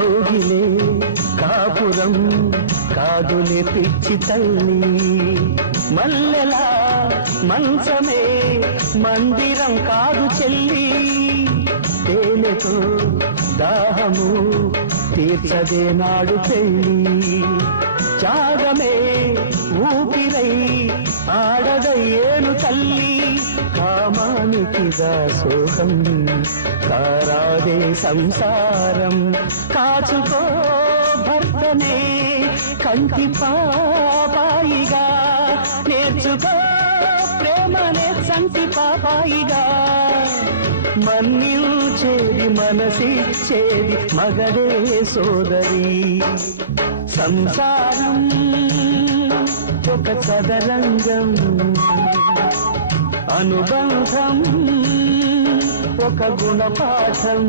కౌగిలే కాపురం కాదులే పిచ్చి తల్లి, మల్లెలా మంచమే మందిరం కాదు చెల్లి, తేనెతో దాహము తీర్చదే నాడు పెళ్ళి, త్యాగమే ఊపిరై ఆడదయ్యేను తల్లి, కామానికి దాసోహం కారాదే సంసారం, కాచుకో భర్తనే కంటి పాపాయిగా, నేర్చుకో ప్రేమనే సంటి పాపాయిగా, మన్నించేది మనసిచ్చేది మగడే సోదరి, సంసారం ఒక చదరంగం, అనుబంధం ఒక గుణపాఠం.